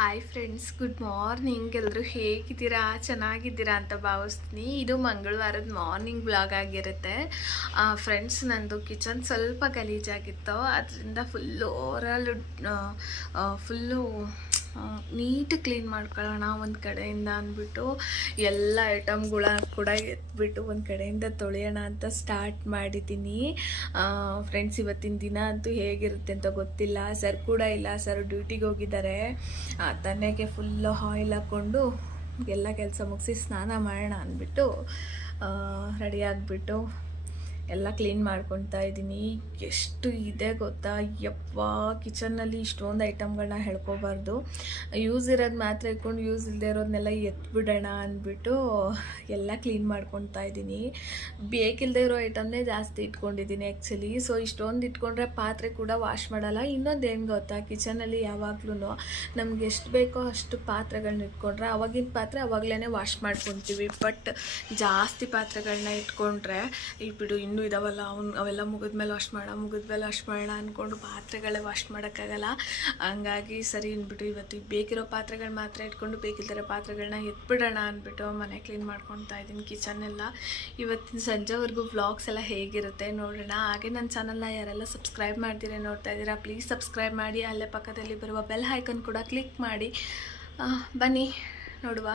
Hi friends good morning ಎಲ್ಲರೂ ಹೇಗಿದ್ದೀರಾ? ಚೆನ್ನಾಗಿದ್ದೀರಾ ಅಂತ ಭಾವಿಸ್ತೀನಿ. ಇದು ಮಂಗಳವಾರದ ಮಾರ್ನಿಂಗ್ ಬ್ಲಾಗ್ ಆಗಿರುತ್ತೆ. ಫ್ರೆಂಡ್ಸ್ ನಂದು ಕಿಚನ್ ಸ್ವಲ್ಪ ಗಲೀಜಾಗಿತ್ತು. ಅದರಿಂದ full overall full neat clean ಮಾಡ್ಕೊಳ್ಳೋಣ ಒಂದು ಕಡೆಯಿಂದ ಅಂದ್ಬಿಟ್ಟು ಎಲ್ಲ ಐಟಮ್ಗಳ ಕೂಡ ಎತ್ಬಿಟ್ಟು ಒಂದು ಕಡೆಯಿಂದ ತೊಳೆಯೋಣ ಅಂತ ಸ್ಟಾರ್ಟ್ ಮಾಡಿದ್ದೀನಿ. ಫ್ರೆಂಡ್ಸ್ ಇವತ್ತಿನ ದಿನ ಅಂತೂ ಹೇಗಿರುತ್ತೆ ಅಂತ ಗೊತ್ತಿಲ್ಲ. ಸರ್ ಕೂಡ ಇಲ್ಲ, ಸರ್ ಡ್ಯೂಟಿಗೆ ಹೋಗಿದ್ದಾರೆ. ತನ್ನಗೆ ಫುಲ್ಲು ಆಯಿಲ್ ಹಾಕ್ಕೊಂಡು ಎಲ್ಲ ಕೆಲಸ ಮುಗಿಸಿ ಸ್ನಾನ ಮಾಡೋಣ ಅಂದ್ಬಿಟ್ಟು ರೆಡಿ ಆಗಿಬಿಟ್ಟು ಎಲ್ಲ ಕ್ಲೀನ್ ಮಾಡ್ಕೊತಾ ಇದ್ದೀನಿ. ಎಷ್ಟು ಇದೆ ಗೊತ್ತಾ? ಯಪ್ಪ ಕಿಚನ್ನಲ್ಲಿ ಇಷ್ಟೊಂದು ಐಟಮ್ಗಳನ್ನ ಹೇಳ್ಕೊಬಾರ್ದು. ಯೂಸ್ ಇರೋದು ಮಾತ್ರ ಇಟ್ಕೊಂಡು ಯೂಸ್ ಇಲ್ಲದೆ ಇರೋದನ್ನೆಲ್ಲ ಎತ್ಬಿಡೋಣ ಅಂದ್ಬಿಟ್ಟು ಎಲ್ಲ ಕ್ಲೀನ್ ಮಾಡ್ಕೊತಾ ಇದ್ದೀನಿ. ಬೇಕಿಲ್ಲದೆ ಇರೋ ಐಟಮ್ನೇ ಜಾಸ್ತಿ ಇಟ್ಕೊಂಡಿದ್ದೀನಿ ಆ್ಯಕ್ಚುಲಿ ಸೊ ಇಷ್ಟೊಂದು ಇಟ್ಕೊಂಡ್ರೆ ಪಾತ್ರೆ ಕೂಡ ವಾಶ್ ಮಾಡಲ್ಲ. ಇನ್ನೊಂದು ಏನು ಗೊತ್ತಾ? ಕಿಚನಲ್ಲಿ ಯಾವಾಗ್ಲೂ ನಮ್ಗೆ ಎಷ್ಟು ಬೇಕೋ ಅಷ್ಟು ಪಾತ್ರೆಗಳನ್ನ ಇಟ್ಕೊಂಡ್ರೆ ಅವಾಗಿನ ಪಾತ್ರೆ ಅವಾಗಲೇ ವಾಶ್ ಮಾಡ್ಕೊತೀವಿ. ಬಟ್ ಜಾಸ್ತಿ ಪಾತ್ರೆಗಳನ್ನ ಇಟ್ಕೊಂಡ್ರೆ, ಈ ಇನ್ನೂ ಇದಾವಲ್ಲ, ಅವ್ನು ಅವೆಲ್ಲ ಮುಗಿದ್ಮೇಲೆ ವಾಶ್ ಮಾಡ ಮುಗಿದ್ಮೇಲೆ ವಾಶ್ ಮಾಡೋಣ ಅಂದ್ಕೊಂಡು ಪಾತ್ರೆಗಳೇ ವಾಶ್ ಮಾಡೋಕ್ಕಾಗಲ್ಲ. ಹಂಗಾಗಿ ಸರಿ ಅಂದ್ಬಿಟ್ಟು ಇವತ್ತು ಬೇಕಿರೋ ಪಾತ್ರೆಗಳು ಮಾತ್ರ ಇಟ್ಕೊಂಡು ಬೇಕಿಲ್ದಿರೋ ಪಾತ್ರೆಗಳನ್ನ ಎತ್ಬಿಡೋಣ ಅಂದ್ಬಿಟ್ಟು ಮನೆ ಕ್ಲೀನ್ ಮಾಡ್ಕೊತಾ ಇದ್ದೀನಿ ಕಿಚನ್ ಎಲ್ಲ. ಇವತ್ತಿನ ಸಂಜೆವರೆಗೂ ವ್ಲಾಗ್ಸ್ ಎಲ್ಲ ಹೇಗಿರುತ್ತೆ ನೋಡೋಣ. ಹಾಗೆ ನನ್ನ ಚಾನಲ್ನ ಯಾರೆಲ್ಲ ಸಬ್ಸ್ಕ್ರೈಬ್ ಮಾಡ್ತೀರ ನೋಡ್ತಾ ಇದ್ದೀರಾ ಪ್ಲೀಸ್ ಸಬ್ಸ್ಕ್ರೈಬ್ ಮಾಡಿ. ಅಲ್ಲೇ ಪಕ್ಕದಲ್ಲಿ ಬರುವ ಬೆಲ್ ಹೈಕನ್ ಕೂಡ ಕ್ಲಿಕ್ ಮಾಡಿ. ಬನ್ನಿ, ನೋಡುವ.